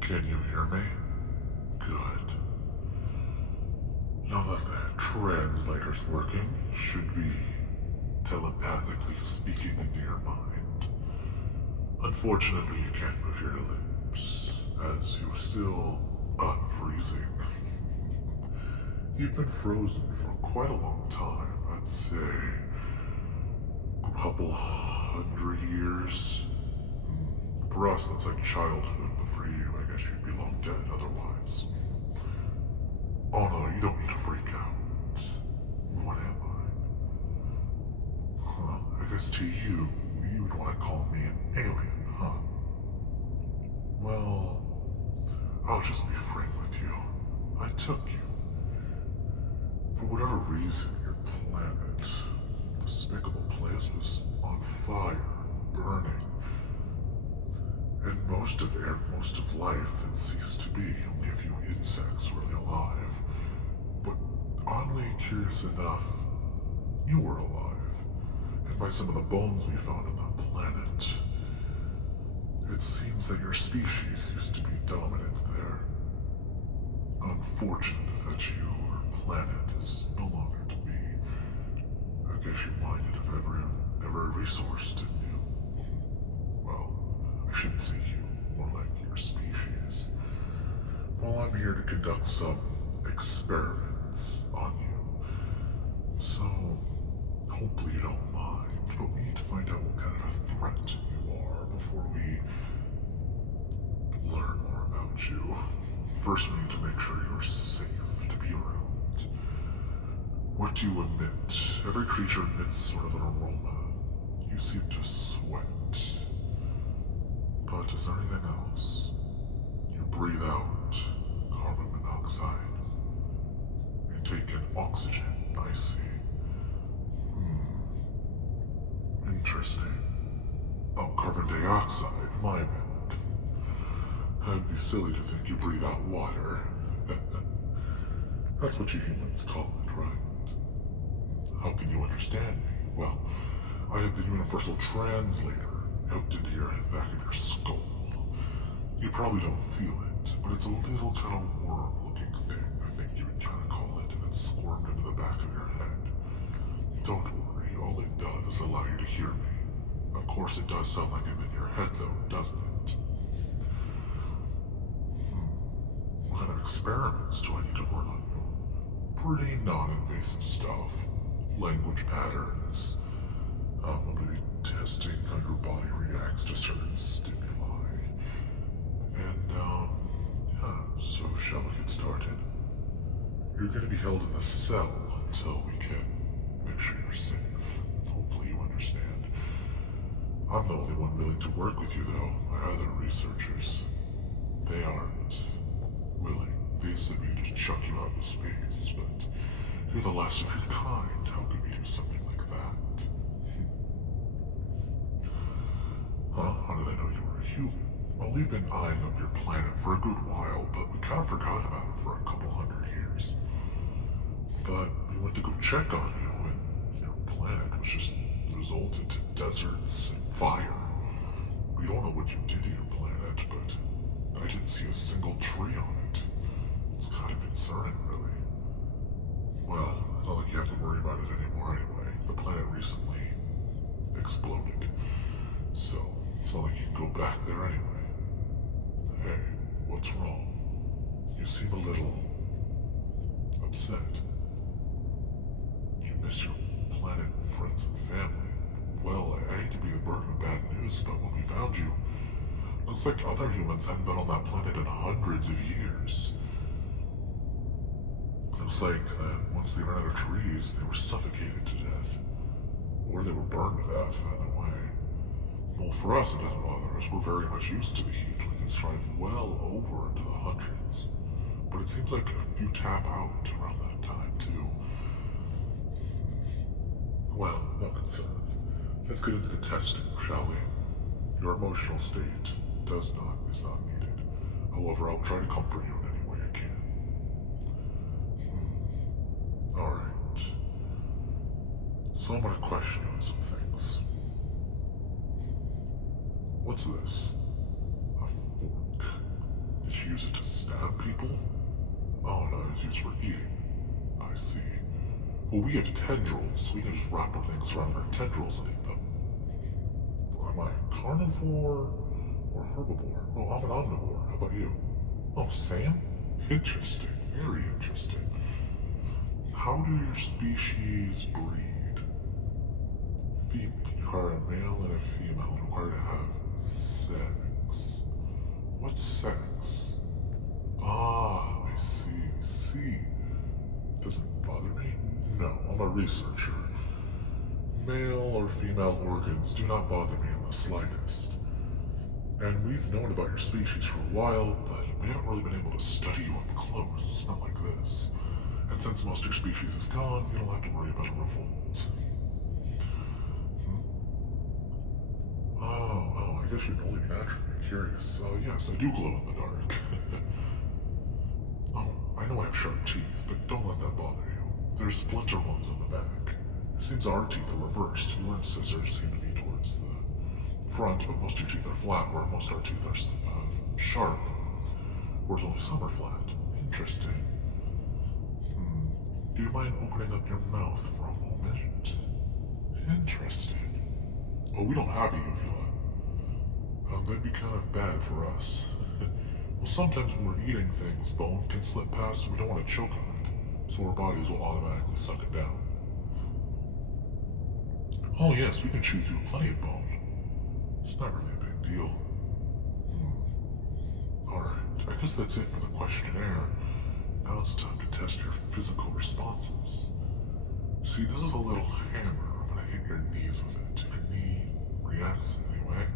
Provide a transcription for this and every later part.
Can you hear me? Good. Now that the translator's working, should be telepathically speaking into your mind. Unfortunately, you can't move your lips, as you're still unfreezing. You've been frozen for quite a long time, I'd say a couple 100 years. For us, that's like childhood, but for you, I guess you'd be long dead otherwise. Oh no, you don't need to freak out. What am I? Huh, I guess to you, you'd want to call me an alien, huh? Well, I'll just be frank with you. I took you. For whatever reason, your planet, despicable place, was on fire, burning. And most of life had ceased to be. Only a few insects really alive. But oddly curious enough, you were alive. And by some of the bones we found on that planet, it seems that your species used to be dominant there. Unfortunate that your planet is no longer to be. I guess you minded of every resource, didn't you? Well, I shouldn't say you, more like your species. Well, I'm here to conduct some experiments on you. So, hopefully you don't mind, but we need to find out what kind of a threat you are before we learn more about you. First, we need to make sure you're safe to be around. What do you emit? Every creature emits sort of an aroma. You seem to sweat. But is there anything else? You breathe out carbon monoxide. You take in oxygen. I see. Interesting. Oh, carbon dioxide. My bad. I'd be silly to think you breathe out water. That's what you humans call it, right? How can you understand me? Well, I have the universal translator hooked into your back of your skull. You probably don't feel it, but it's a little kind of worm-looking thing, I think you would kind of call it, and it's squirmed into the back of your head. Don't worry, all it does is allow you to hear me. Of course it does sound like I'm in your head though, doesn't it? What kind of experiments do I need to run on you? Pretty non-invasive stuff. Language patterns. I'm going to be testing how your body reacts to certain stimuli. And, yeah, so shall we get started? You're going to be held in a cell until we can make sure you're safe. Hopefully you understand. I'm the only one willing to work with you, though. My other researchers, they aren't willing. They said we just chuck you out into space, but you're the last of your kind. How could we do something like that? Huh? How did I know you were a human? Well, we've been eyeing up your planet for a good while, but we kind of forgot about it for a couple 100 years. But we went to go check on you, and your planet was just resulted to deserts and fire. We don't know what you did to your planet, but I didn't see a single tree on it. It's kind of concerning, really. Well, it's not like you have to worry about it anymore anyway. The planet recently exploded. So, it's not like you can go back there anyway. Hey, what's wrong? You seem a little upset. You miss your planet, friends, and family. Well, I hate to be the burden of bad news, but when we found you, looks like other humans hadn't been on that planet in hundreds of years. Looks like once they ran out of trees, they were suffocated to death. Or they were burned to death, either way. Well, for us, it doesn't bother us. We're very much used to the heat. We can strive well over into the hundreds. But it seems like you tap out around that time, too. Well, not concerned. Let's get into the testing, shall we? Your emotional state is not needed. However, I'll try to comfort you in any way I can. Alright. So I'm gonna question you on some things. What's this? A fork. Did she use it to stab people? Oh no, it's used for eating. I see. Well, we have tendrils, so we can just wrap our things around our tendrils and eat them. Am I a carnivore or herbivore? Oh, I'm an omnivore. How about you? Oh, Sam? Interesting. Very interesting. How do your species breed? Female. You require a male and a female. Require to have sex. What's sex? Ah, I see. Doesn't bother me? No, I'm a researcher. Male or female organs do not bother me in the slightest. And we've known about your species for a while, but we haven't really been able to study you up close, not like this. And since most of your species is gone, you don't have to worry about a revolt. Oh, I guess you'd only be naturally curious. So yes, I do glow in the dark. Oh, I know I have sharp teeth, but don't let that bother you. There's splinter ones on the back. It seems our teeth are reversed. Your incisors seem to be towards the front, but most of your teeth are flat, where most of our teeth are sharp, whereas only some are flat. Interesting. Do you mind opening up your mouth for a moment? Interesting. Oh, we don't have a uvula. That'd be kind of bad for us. Well, sometimes when we're eating things, bone can slip past and we don't want to choke on it, so our bodies will automatically suck it down. Oh yes, we can chew through plenty of bone. It's not really a big deal. Alright, I guess that's it for the questionnaire. Now it's time to test your physical responses. See, this is a little hammer. I'm gonna hit your knees with it. If your knee reacts anyway,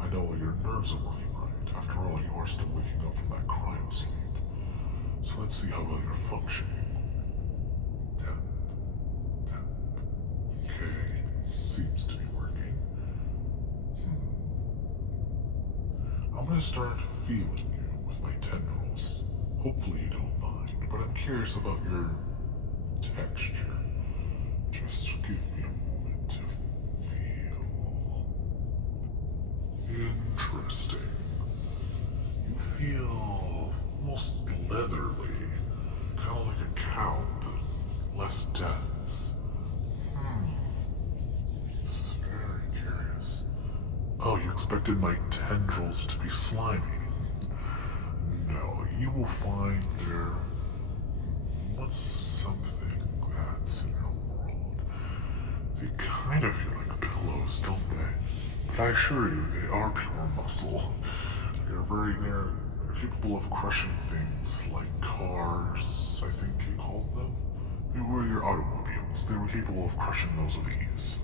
I know your nerves are working right. After all, you are still waking up from that cryo sleep. So let's see how well you're functioning. Tap, tap. Okay, seems to be working. I'm gonna start feeling you with my tendrils. Hopefully you don't mind, but I'm curious about your texture. Just give me a moment to feel. Interesting. You feel almost leathery, kind of like a cow, but less dense. This is very curious. Oh, you expected my tendrils to be slimy? No, you will find what's something that's in your world? They kind of feel like pillows, don't they? But I assure you, they are pure muscle. They're capable of crushing things like cars, I think you called them. They were your automobiles. They were capable of crushing those with ease.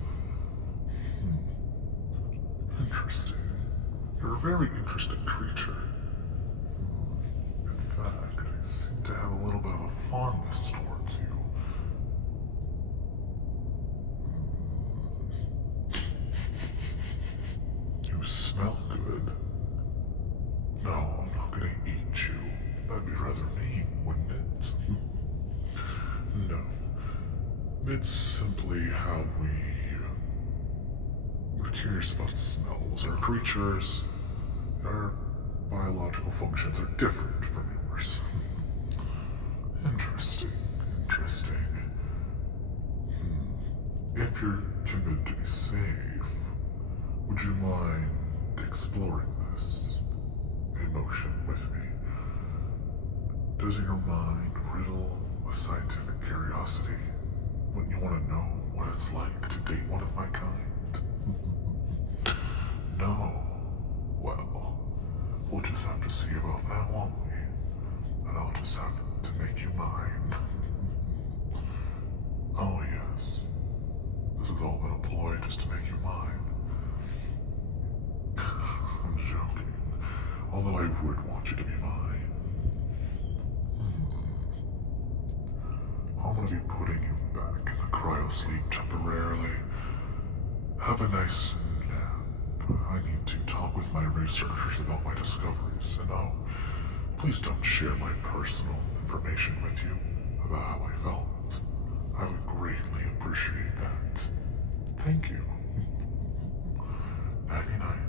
Interesting. You're a very interesting creature. In fact, I seem to have a little bit of a fondness towards you. You smell good. No, I'm not gonna eat you. That'd be rather mean, wouldn't it? No. It's simply how we're curious about smells. Our creatures, our biological functions are different from yours. Interesting. If you're too good to be safe, would you mind exploring this emotion with me? Doesn't your mind riddle with scientific curiosity? Wouldn't you want to know what it's like to date one of my kind? No. Well, we'll just have to see about that, won't we? And I'll just have to make you mine. Oh yes. This has all been a ploy just to make you mine. I'm joking. Although I would want you to be mine. I'm gonna be putting you back in the cryo sleep temporarily. Have a nice nap. I need to talk with my researchers about my discoveries, and oh, please don't share my personal information with you about how I felt. I would greatly appreciate that. Thank you. Nighty night.